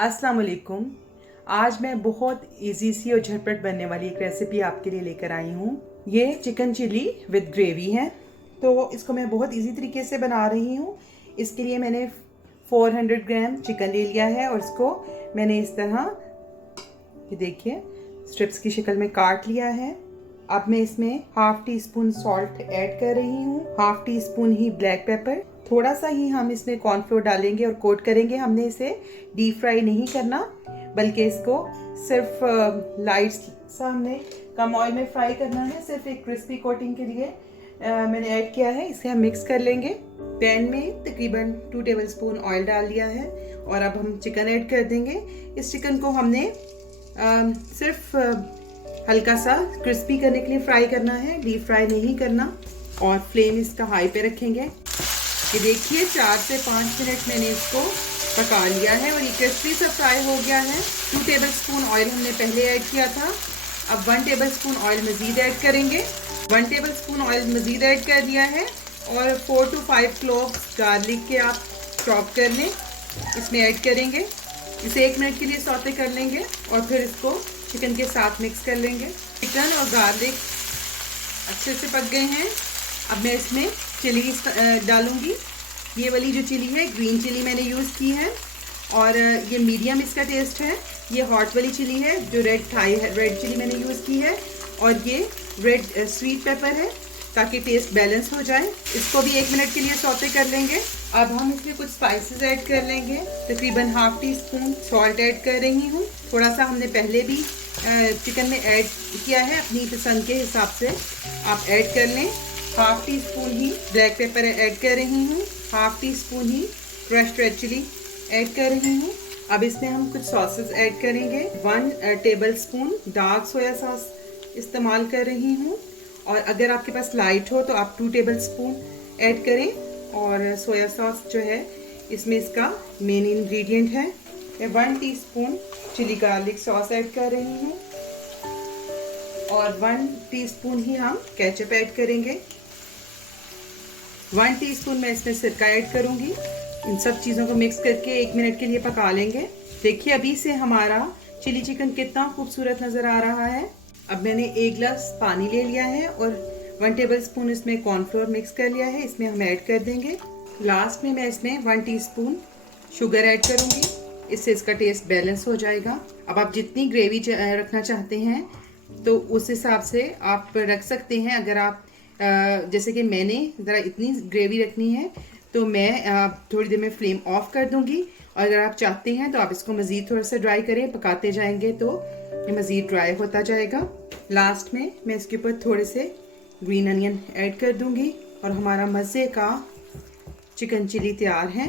अस्सलाम वालेकुम। आज मैं बहुत इजी सी और झटपट बनने वाली एक रेसिपी आपके लिए लेकर आई हूँ। ये चिकन चिली विद ग्रेवी है, तो इसको मैं बहुत इजी तरीके से बना रही हूँ। इसके लिए मैंने 400 ग्राम चिकन ले लिया है और इसको मैंने इस तरह, ये देखिए, स्ट्रिप्स की शक्ल में काट लिया है। अब मैं इसमें half tea spoon salt add कर रही हूँ, हाफ टी स्पून ही ब्लैक पेपर, थोड़ा सा ही हम इसमें कॉर्नफ्लोर डालेंगे और कोट करेंगे। हमने इसे डीप फ्राई नहीं करना, बल्कि इसको सिर्फ लाइट सा हमने कम ऑयल में फ्राई करना है, सिर्फ एक क्रिस्पी कोटिंग के लिए मैंने ऐड किया है। इसे हम मिक्स कर लेंगे। पैन में तकरीबन 2 टेबलस्पून ऑयल डाल दिया है और अब हम चिकन ऐड कर देंगे। इस चिकन को हमने सिर्फ हल्का सा क्रिस्पी करने के लिए फ्राई करना है, डीप फ्राई नहीं करना। और फ्लेम इसका हाई पे रखेंगे। ये देखिए 4 से 5 मिनट मैंने इसको पका लिया है और ये क्रिस्पी सा फ्राई हो गया है। 2 टेबलस्पून ऑयल हमने पहले ऐड किया था, अब 1 टेबलस्पून ऑयल मज़ीद ऐड करेंगे। 1 टेबलस्पून ऑयल मज़ीद ऐड कर दिया है और 4 to 5 क्लोव्स गार्लिक के आप चॉप कर लें, इसमें ऐड करेंगे। इसे 1 मिनट के लिए सौते कर लेंगे और फिर इसको चिकन के साथ मिक्स कर लेंगे। चिकन और गार्लिक अच्छे से पक गए हैं। अब मैं इसमें चिली डालूंगी। ये वाली जो चिली है, ग्रीन चिली मैंने यूज़ की है और ये मीडियम इसका टेस्ट है। ये हॉट वाली चिली है, जो रेड चिली मैंने यूज़ की है, और ये रेड स्वीट पेपर है, ताकि टेस्ट बैलेंस हो जाए। इसको भी 1 मिनट के लिए सौते कर लेंगे। अब हम इसमें कुछ स्पाइसेस ऐड कर लेंगे। तकरीबन half tea spoon salt add कर रही हूँ। थोड़ा सा हमने पहले भी चिकन में ऐड किया है, अपनी पसंद के हिसाब से आप ऐड कर लें। हाफ टी स्पून ही ब्लैक पेपर ऐड कर रही हूँ, हाफ टी स्पून ही क्रश्ड रेड चिली ऐड कर रही हूँ। अब इसमें हम कुछ सॉसेस ऐड करेंगे। 1 table spoon dark soya sauce इस्तेमाल कर रही हूँ, और अगर आपके पास लाइट हो तो आप 2 टेबल स्पून ऐड करें। और सोया सॉस जो है इसमें इसका मेन इंग्रेडिएंट है। मैं 1 teaspoon chilli garlic sauce add कर रही हूँ और 1 टीस्पून ही हम केचप ऐड करेंगे। 1 टीस्पून मैं इसमें सिरका ऐड करूँगी। इन सब चीज़ों को मिक्स करके 1 मिनट के लिए पका लेंगे। देखिए अभी से हमारा चिली चिकन कितना खूबसूरत नज़र आ रहा है। अब मैंने 1 गिलास पानी ले लिया है और 1 टेबल स्पून इसमें कॉर्नफ्लोर मिक्स कर लिया है, इसमें हम ऐड कर देंगे। लास्ट में मैं इसमें 1 टीस्पून शुगर ऐड करूँगी, इससे इसका टेस्ट बैलेंस हो जाएगा। अब आप जितनी ग्रेवी रखना चाहते हैं तो उस हिसाब से आप रख सकते हैं। अगर आप जैसे कि मैंने ज़रा इतनी ग्रेवी रखनी है तो मैं थोड़ी देर में फ्लेम ऑफ कर दूँगी, और अगर आप चाहते हैं तो आप इसको मज़ीद थोड़ा सा ड्राई करें। पकाते जाएंगे तो ये मज़ीद ड्राई होता जाएगा। लास्ट में मैं इसके ऊपर थोड़े से ग्रीन अनियन ऐड कर दूंगी और हमारा मज़े का चिकन चिली तैयार है।